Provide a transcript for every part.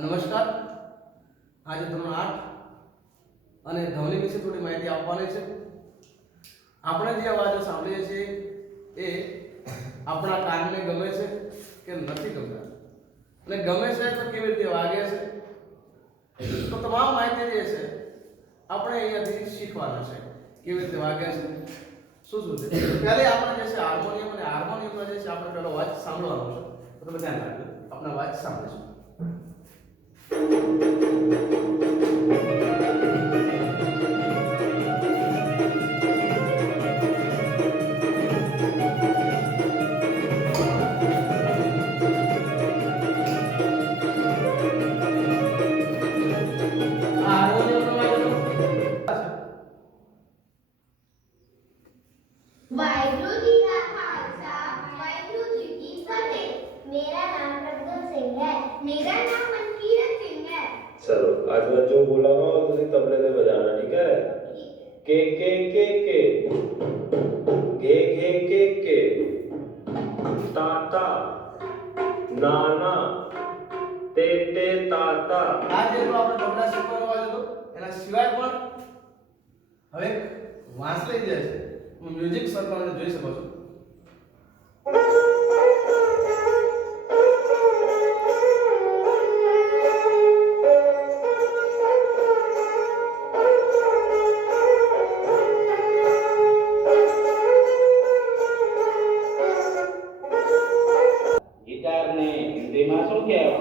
નમસ્કાર. આજે ધોરણ 8 અને ધ્વનિ વિશે થોડી માહિતી આપવાની છે. આપણે જે અવાજો સાંભળીએ છીએ એ આપણા કાનને ગમે છે કે નથી ગમતા, અને ગમે છે તો કેવી રીતે વાગે છે, તો તમામ માહિતી જે છે આપણે અહીંયાથી શીખવાના છે. કેવી રીતે વાગે છે, શું છે. પહેલે આપણે જે છે હાર્મોનિયમ, અને હાર્મોનિયમનો જે છે આપણે પહેલો અવાજ સાંભળવાનો છે. તો તમે ધ્યાન રાખજો, આપણે અવાજ સાંભળીશું. वाहिगुरु जी का खालसा वाहिगुरु जी की फतेह। मेरा नाम प्रज्ञा सिंह है। मेरा नाम मनकीरत सिंह है। चलो आज मैं जो बोला ना तुझे तबले से बजाना, ठीक है? के घे ताता नाना ते ताता. આ જે તો આપણે તબલા શીખવાનો અવાજ હતો, એના સિવાય પણ હવે વાંસ લઈ જાય છે. મ્યુઝિક સરખાવને જોઈ શકો છો. ગિટારને હિન્દીમાં શું કહેવાય?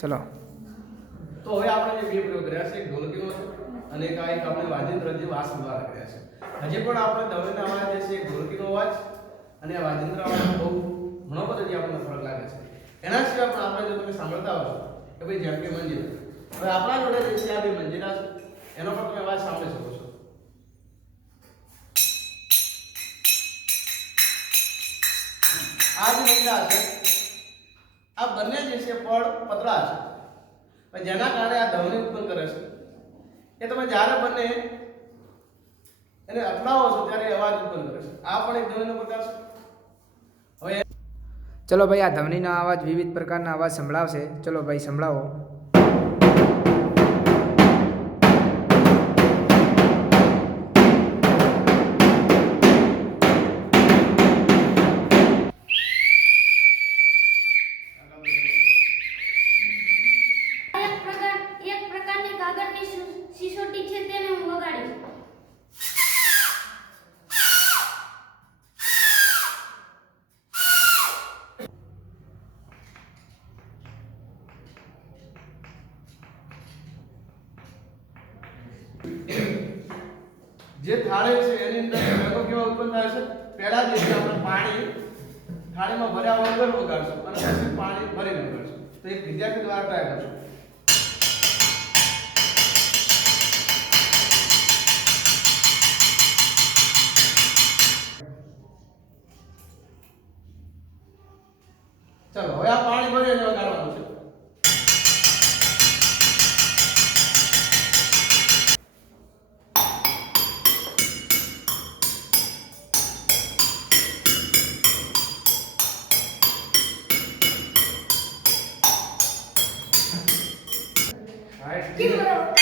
ચલો તો હવે આપણે જે બે પ્રયોગ કર્યા છે, એક ઢોલકીનો છે અને એક આ એક આપણે વાજિંત્ર જે વાંસ દ્વારા કર્યા છે. હજી પણ આપણે ધવનના અવાજ જે છે, એક ઢોલકીનો અવાજ અને આ વાજિંત્ર અવાજ બહુ ઘણો બધો જે આપણને ફરક લાગે છે. એના સિવાય પણ આપણે જો તમે સાંભળતા હો કે ભાઈ જેમ કે મંજીરા, હવે આપણા જોડે જે છે આ બે મંજીરા છે, એનો પણ તમે અવાજ સાંભળી શકો છો. આ જે મંજીરા છે, આ બંને જે છે પડ પતળા છે, પણ જેના કારણે આ ધ્વનિ ઉત્પન્ન કરે છે. એ તમે જ્યારે બંને એને અથડાવો છો ત્યારે અવાજ ઉત્પન્ન કરે છે. આ પણ એક ધ્વનિનો પ્રકાર છે. હવે ચલો ભાઈ, આ ધ્વનિના અવાજ વિવિધ પ્રકારના અવાજ સંભળાવશે. ચલો ભાઈ, સંભળાવો. એક પ્રકારની કાગળની સિસોટી છે, તેને હું વગાડીશ. જે થાળી છે એની અંદર ભેગો કેવા ઉત્પન્ન થાય છે, પહેલા જે છે આપણે પાણી થાળીમાં ભર્યા વગર વગાડશું અને પછી પાણી ભરીને વગાડશું. તો એક વિદ્યાર્થી દ્વારા ટ્રાય કરશું. ચલો હવે આ પાણી ભરીને વગાડવાનું છે. ઠીક બરાબર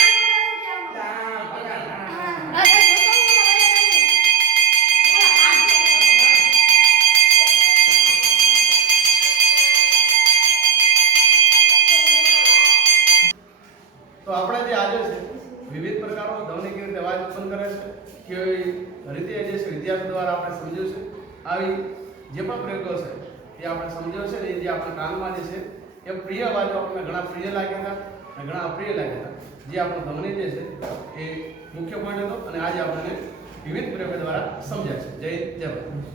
તો આપણે જે આજે છે વિવિધ પ્રકારો ધ્વનિ કેવી રીતે અવાજ ઉત્પન્ન કરે છે કેવી રીતે જે છે વિદ્યાર્થી દ્વારા આપણે સમજ્યું છે આવી જે પણ પ્રયોગો છે એ આપણે સમજ્યો છે ને એ જે આપણા કાનમાં જે છે એ પ્રિય અવાજો આપણને ઘણા પ્રિય લાગ્યા હતા અને ઘણા અપ્રિય લાગ્યા હતા જે આપણો ધ્વનિ જે છે એ મુખ્ય પોઈન્ટ હતો અને આજે આપણને વિવિધ પ્રયોગો દ્વારા સમજ્યા છે જય ભારત.